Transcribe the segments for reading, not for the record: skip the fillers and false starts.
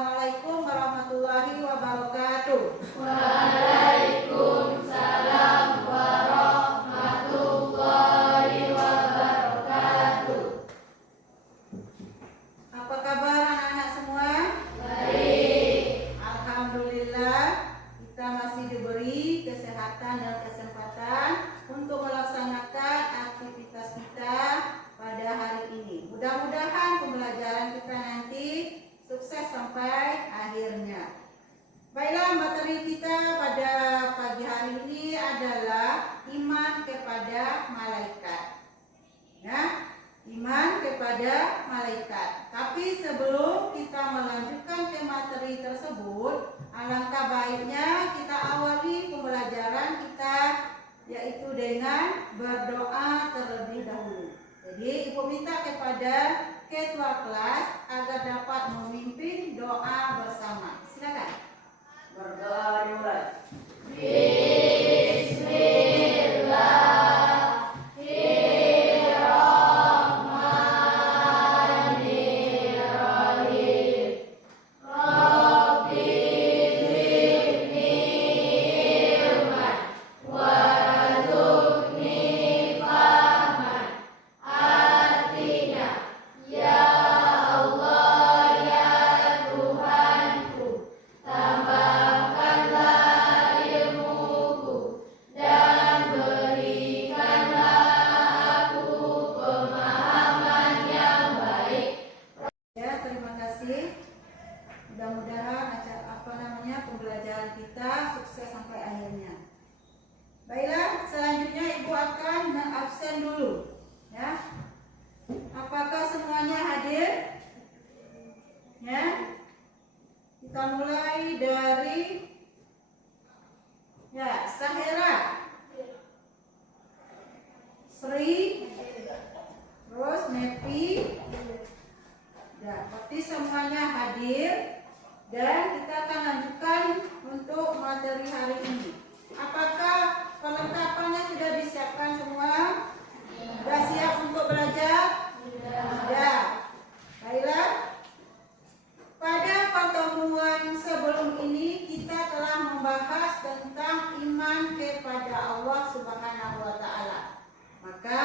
Assalamualaikum warahmatullahi wabarakatuh. Waalaikumsalam warahmatullahi wabarakatuh. Apa kabar anak-anak semua? Baik. Alhamdulillah, kita masih diberi kesehatan dan kesempatan untuk melaksanakan aktivitas kita pada hari ini. Mudah-mudahan pembelajaran kita nanti sukses sampai akhirnya. Baiklah, materi kita pada pagi hari ini adalah iman kepada malaikat. Ya, iman kepada malaikat. Tapi sebelum kita melanjutkan ke materi tersebut, alangkah baiknya kita awali pembelajaran kita yaitu dengan berdoa terlebih dahulu. Jadi ibu minta kepada ketua kelas agar dapat memimpin doa bersama. Silakan. Berdoa dimulai. Mudah-mudahan pembelajaran kita sukses sampai akhirnya. Baiklah, selanjutnya ibu akan mengabsen dulu, ya. Apakah semuanya hadir? Ya. Kita mulai dari Sahera, Sri, terus Nepi. Ya, berarti semuanya hadir. Dan kita akan lanjutkan untuk materi hari ini. Apakah perlengkapannya sudah disiapkan semua? Sudah siap untuk belajar? Sudah. Baiklah. Pada pertemuan sebelum ini kita telah membahas tentang iman kepada Allah Subhanahu wa taala. Maka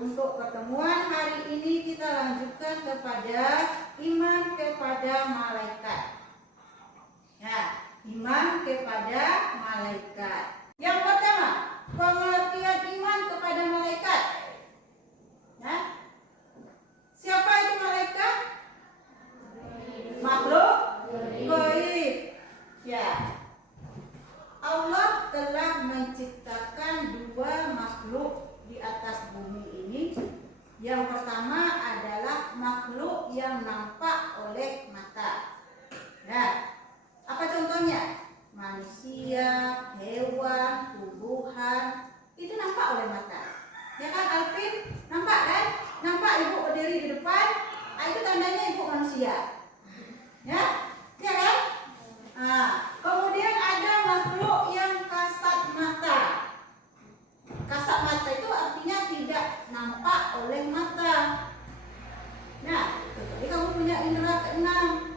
untuk pertemuan hari ini kita lanjutkan kepada iman kepada malaikat. Ya, iman kepada malaikat. Yang pertama, pengertian iman kepada malaikat. Ya. Siapa itu malaikat? Makhluk gaib. Ya. Allah telah menciptakan dua makhluk di atas bumi ini. Yang pertama adalah makhluk yang nampak oleh mata. Ya. Apa contohnya? Manusia, hewan, tumbuhan, itu nampak oleh mata. Ya kan Alvin? Nampak kan? Nampak ibu berdiri di depan, itu tandanya ibu manusia. Ya? Ya kan? Kemudian ada makhluk yang kasat mata. Kasat mata itu artinya tidak nampak oleh mata. Nah, jadi kamu punya indera keenam.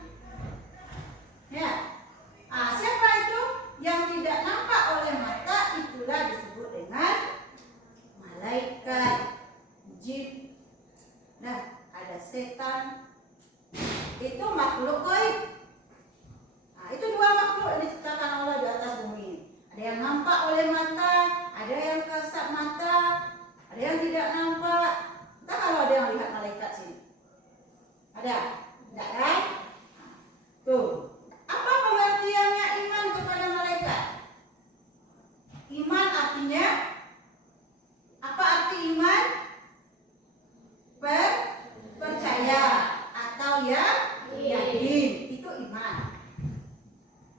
Ya. Siapa itu yang tidak nampak oleh mata? Itulah disebut dengan malaikat, jin. Nah, ada setan. Itu makhluk gaib. Itu dua makhluk yang diciptakan Allah di atas bumi. Ada yang nampak oleh mata, ada yang kasat mata, ada yang tidak nampak. Entah kalau ada yang lihat malaikat sini. Ada? Tidak kan? Tuh. Apa pengertiannya iman kepada malaikat? Iman artinya apa arti iman? Percaya atau yakin. Itu iman.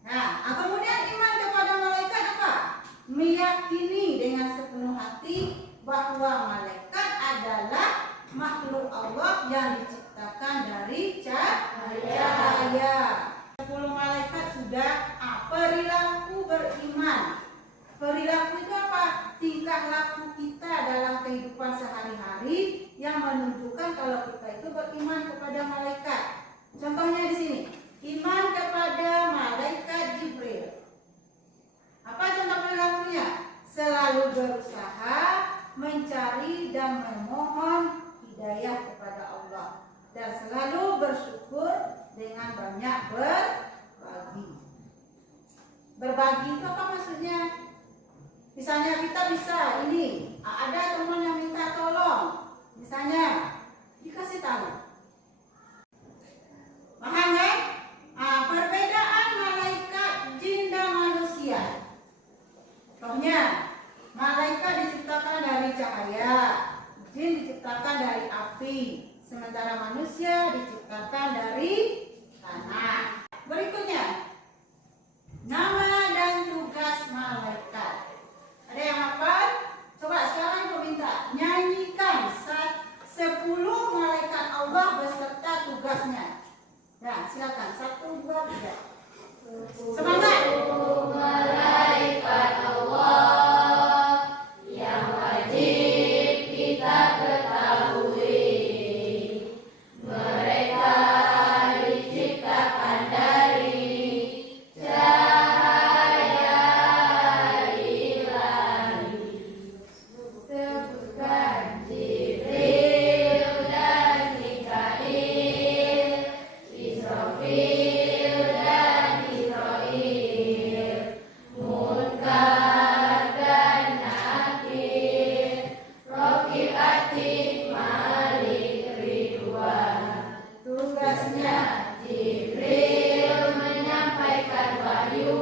Nah, kemudian iman kepada malaikat apa? Meyakini dengan sepenuh hati bahwa malaikat adalah makhluk Allah yang diciptakan dari cahaya. 10 malaikat sudah. Perilaku beriman. Perilaku itu apa? Tingkah laku kita dalam kehidupan sehari-hari yang menunjukkan kalau kita itu beriman kepada malaikat. Contohnya di sini, iman kepada dan selalu bersyukur dengan banyak berbagi. Berbagi itu apa maksudnya? Misalnya kita bisa ini, ada teman yang minta tolong, misalnya dikasih tahu. Paham kan? Perbedaan malaikat, jin dan manusia. Contohnya, malaikat diciptakan dari cahaya, jin diciptakan dari api, sementara manusia diciptakan dari tanah. Berikutnya, nama dan tugas malaikat. Ada yang hafal? Coba sekarang aku minta nyanyikan 10 malaikat Allah beserta tugasnya. Ya, silakan. 1, 2, 3. Semangat. Malaikat Allah yang wajib kita ketahui, mereka diciptakan dari cahaya ilahi. Sebutkan Jibril dan Mikail, Israfil dan Israil, Munkar dan Nakir, Raqib Atid Malik Ridwan. Tugasnya Jibril menyampaikan wahyu,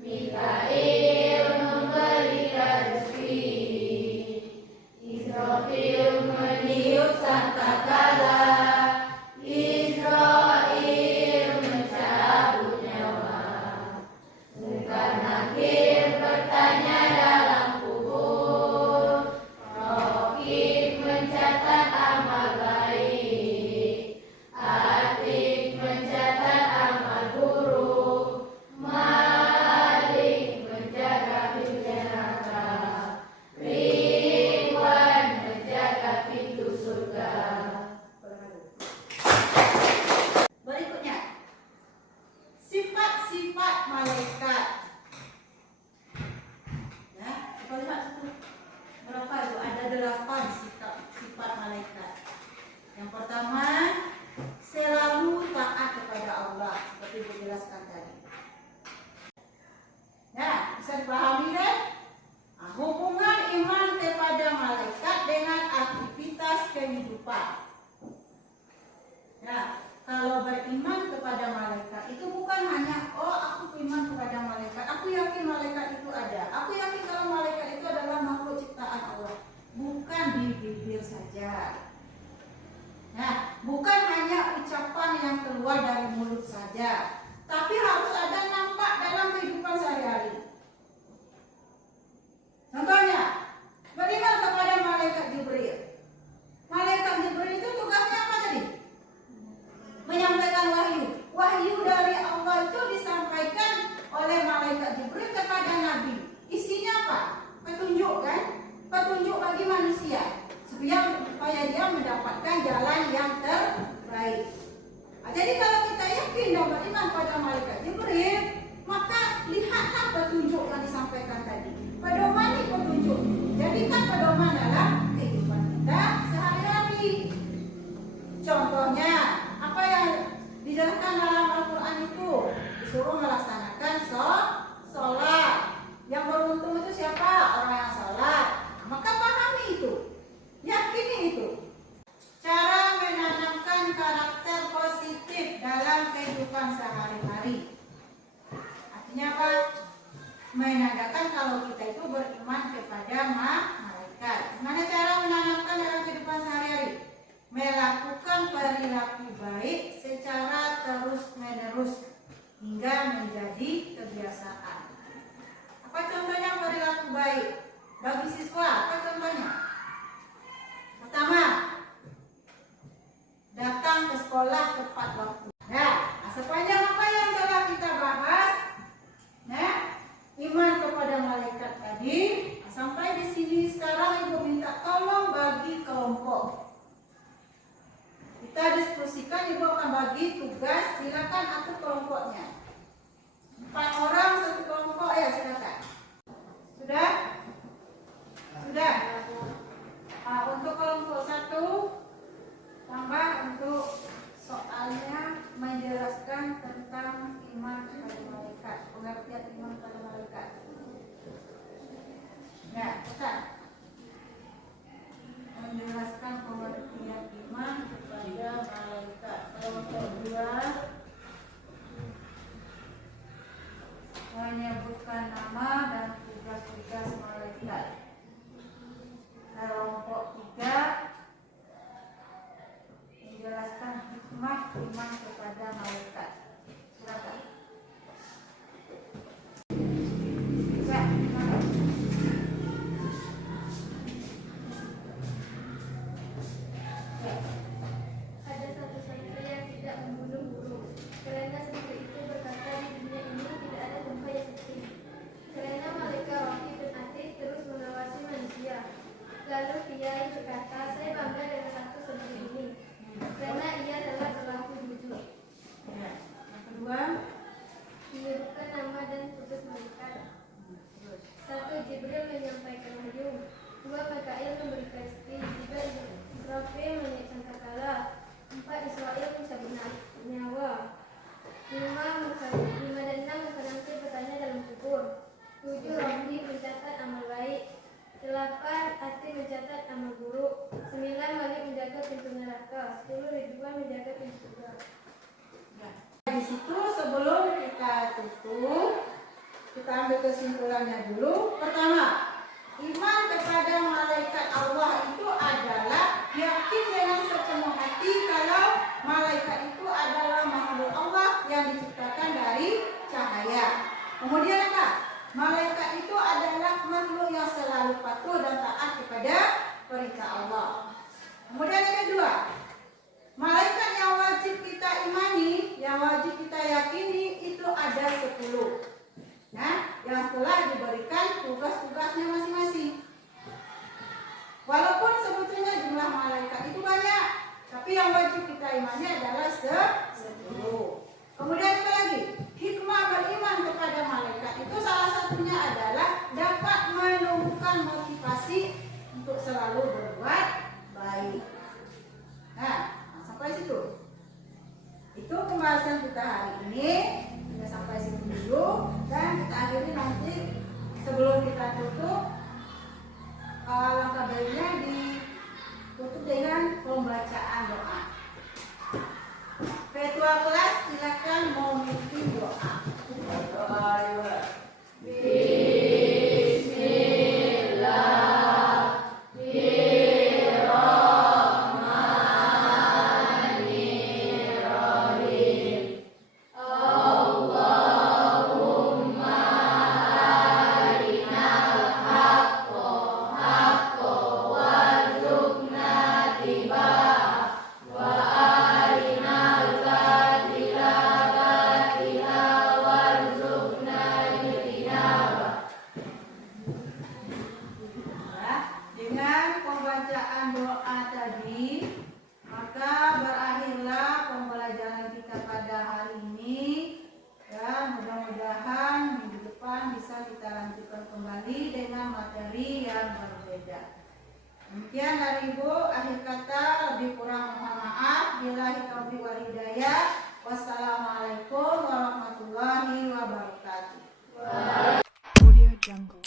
Mikail memberikan rezeki, Israfil meniup sangkakala, Israil mencabut nyawa, Munkar Nakir bertanya dalam kubur, Raqib mencatat amal baik, Atid mencatat amal buruk, Malik menjaga pintu neraka, Ridwan menjaga pintu surga. Berikutnya, sifat-sifat malaikat. Ya, kita lihat itu. Berapa itu? Ada 8 sifat malaikat. Yang pertama, selalu taat kepada Allah, seperti dijelaskan tadi. Ya, bisa dipahami kan? Hubungan iman kepada malaikat dengan aktivitas kehidupan. Ya, kalau beriman kepada malaikat itu bukan hanya aku beriman kepada malaikat, aku yakin malaikat itu ada, aku yakin kalau malaikat itu adalah makhluk ciptaan Allah. Bukan di bibir saja. Nah, bukan hanya ucapan yang keluar dari mulut saja, tapi harus ada nampak dalam kehidupan sehari-hari. Contohnya, beriman kepada malaikat Jibril. Malaikat Jibril itu tugasnya apa tadi? Menyampaikan wahyu. Wahyu dari Allah itu disampaikan oleh malaikat Jibril kepada Nabi. Isinya apa? Petunjuk kan? Petunjuk bagi manusia supaya dia mendapatkan jalan yang terbaik. Jadi kalau kita yakin dan beriman pada malaikat Jibril, maka lihatlah petunjuk yang disampaikan tadi. Pedoman ini petunjuk. Jadikan pedoman dalam kehidupan kita sehari-hari. Contohnya, apa yang dijelaskan dalam Al-Quran itu? Disuruh melaksanakan sholat. Yang beruntung itu siapa? Orang yang sholat. Maka pahami itu. Yakini itu. Cara menanamkan karakter positif dalam kehidupan sehari-hari. Artinya apa? Menandakan kalau kita itu beriman kepada malaikat. Gimana cara menanamkan dalam kehidupan sehari-hari? Melakukan perilaku baik secara terus-menerus hingga menjadi kebiasaan. Apa contohnya perilaku baik bagi siswa? Apa contohnya? Pertama, datang ke sekolah tepat waktu. Nah, sepanjang apa yang telah kita bahas, nah, iman kepada malaikat tadi, sampai di sini sekarang Ibu minta tolong bagi kelompok. Kita diskusikan, Ibu akan bagi tugas, silakan atur kelompoknya. 4 orang satu kelompok, ya silakan. Sudah? Sudah? Untuk kelompok 1, Tambah untuk soalnya menjelaskan tentang iman kepada malaikat, pengertian iman kepada malaikat. Ya, Ustaz. Menjelaskan pengertian iman kepada malaikat. Kelompok 2 menyebutkan nama dan tugas-tugas malaikat. Kelompok 3 menjelaskan hikmah iman kepada malaikat. Silakan. Ya, silakan. Ada satu santri yang tidak membunuh burung, karena santri itu berkata di dunia ini tidak ada gempa yang seperti. Karena malaikat Raqib dan Atid terus mengawasi manusia. Lalu dia berkata, saya bangga dengan satu santri ini, karena ia telah berlaku jujur. Ya. Yang kedua, Menyebutkan nama dan tugas malaikat. terus. 1. Jibril menyampaikan wahyu. 2. Mikail memberi rezeki. 3. Israfil menaik sangkakala. 4. Israel mencabut nyawa. 5 dan 6 muka nanti bertanya dalam kubur. 7. Rohdi mencatat amal baik. 8. Ati mencatat amal buruk. 9. Malik menjaga pintu neraka. 10. Ridwan menjaga pintu surga. Ya. Di situ sebelum kita tutup, kita ambil kesimpulannya dulu. Pertama, iman kepada malaikat Allah itu adalah yakin dengan sepenuh hati kalau malaikat itu adalah makhluk Allah yang diciptakan dari cahaya. Kemudian apa? Malaikat itu adalah makhluk yang selalu patuh dan taat kepada perintah Allah. Kemudian yang kedua, malaikat yang wajib kita imani, yang wajib kita yakini itu ada 10. Nah, yang telah diberikan tugas-tugasnya masing-masing. Walaupun sebetulnya jumlah malaikat itu banyak, tapi yang wajib kita imani adalah 10. Kemudian apa lagi? Hikmah beriman kepada malaikat itu salah satunya adalah dapat menumbuhkan motivasi untuk selalu berbuat baik. Nah, sampai situ. Itu pembahasan kita hari ini. Kita sampai situ dulu dan kita akhiri nanti sebelum kita tutup. Langkah baiknya ditutup dengan pembacaan doa. Ketua kelas silakan mau memimpin doa. Dengan pembacaan doa tadi, maka berakhirlah pembelajaran kita pada hari ini. Ya, mudah-mudahan minggu depan bisa kita lanjutkan kembali dengan materi yang berbeda. Demikian dari Ibu, akhir kata lebih kurang mohon maaf. Billahi taufiq wal hidayah. Wassalamualaikum warahmatullahi wabarakatuh. Audio Jungle.